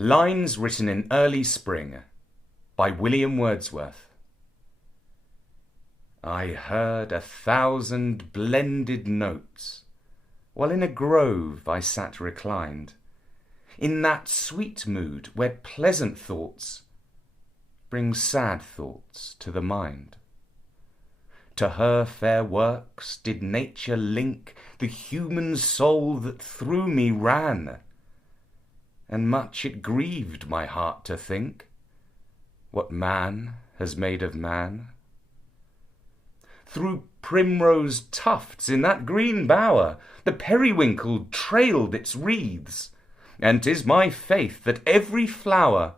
Lines written in early spring by William Wordsworth. I heard 1,000 blended notes, while in a grove I sat reclined, in that sweet mood where pleasant thoughts bring sad thoughts to the mind. To her fair works did nature link the human soul that through me ran, and much it grieved my heart to think what man has made of man. Through primrose tufts in that green bower the periwinkle trailed its wreaths, and 'tis my faith that every flower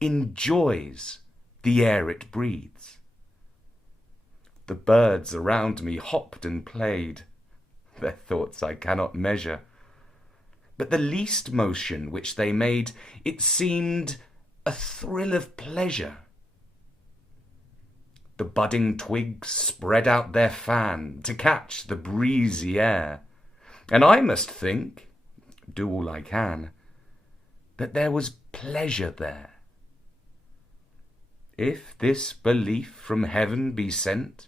enjoys the air it breathes. The birds around me hopped and played, their thoughts I cannot measure, but the least motion which they made, it seemed a thrill of pleasure. The budding twigs spread out their fan to catch the breezy air, and I must think, do all I can, that there was pleasure there. If this belief from heaven be sent,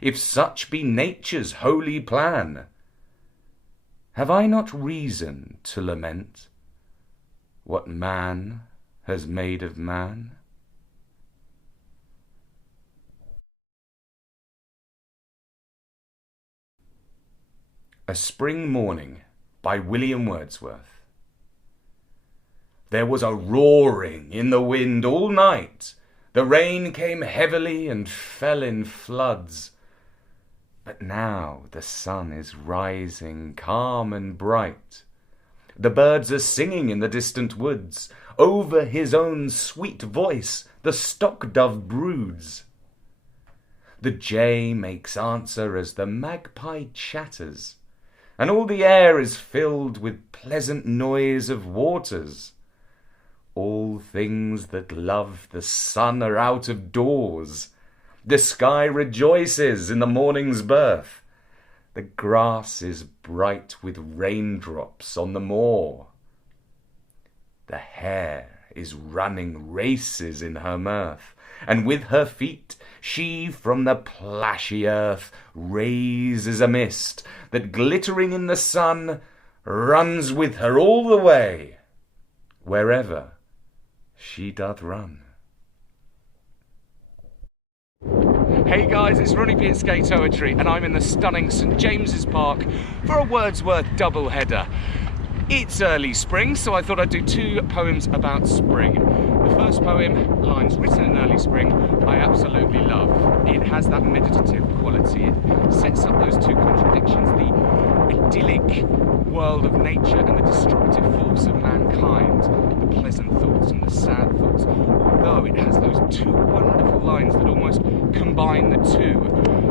if such be nature's holy plan, have I not reason to lament what man has made of man? A Spring Morning by William Wordsworth. There was a roaring in the wind all night. The rain came heavily and fell in floods. But now the sun is rising calm and bright. The birds are singing in the distant woods. Over his own sweet voice the stock-dove broods. The jay makes answer as the magpie chatters, and all the air is filled with pleasant noise of waters. All things that love the sun are out of doors. The sky rejoices in the morning's birth. The grass is bright with raindrops on the moor. The hare is running races in her mirth, and with her feet she from the plashy earth raises a mist that, glittering in the sun, runs with her all the way, wherever she doth run. Hey guys, it's Ronnie P at Sk8oetry, and I'm in the stunning St James's Park for a Wordsworth doubleheader. It's early spring, so I thought I'd do two poems about spring. The first poem, lines written in early spring, I absolutely love. It has that meditative quality. It sets up those two contradictions, the idyllic world of nature and the destructive force of mankind, the pleasant thoughts and the sad thoughts, although it has those two wonderful lines that almost combine the two.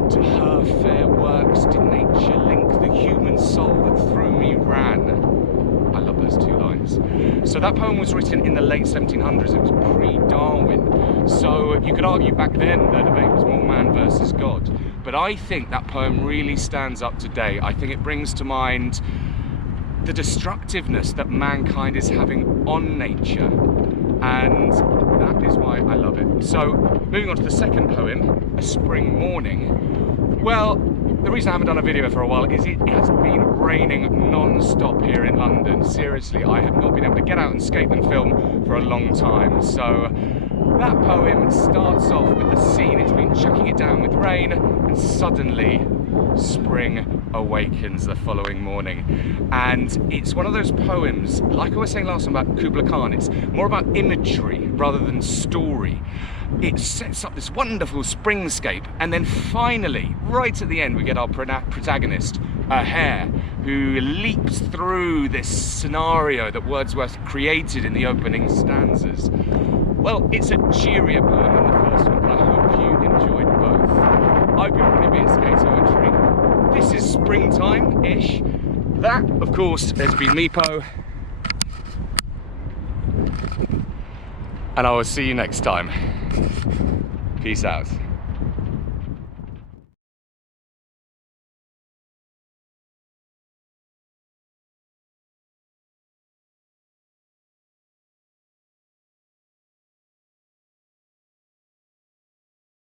To her fair works did nature link the human soul that through me ran. I love those two lines. So that poem was written in the late 1700s. It was pre-Darwin. So you could argue back then the debate was more man versus God. But I think that poem really stands up today. I think it brings to mind the destructiveness that mankind is having on nature. And that is why I love it. So moving on to the second poem, A Spring Morning. Well, the reason I haven't done a video for a while is it has been raining non-stop here in London. Seriously, I have not been able to get out and skate and film for a long time. So that poem starts off with the scene. It's been chucking it down with rain, and suddenly spring awakens the following morning. And it's one of those poems, like I was saying last time about Kubla Khan, it's more about imagery rather than story. It sets up this wonderful springscape, and then finally, right at the end, we get our protagonist, a hare, who leaps through this scenario that Wordsworth created in the opening stanzas. Well, it's a cheerier poem than the first one, but I hope you enjoyed both. I've been Ronnie P at Sk8oetry. This is springtime-ish. That, of course, has been Meepo. And I will see you next time. Peace out.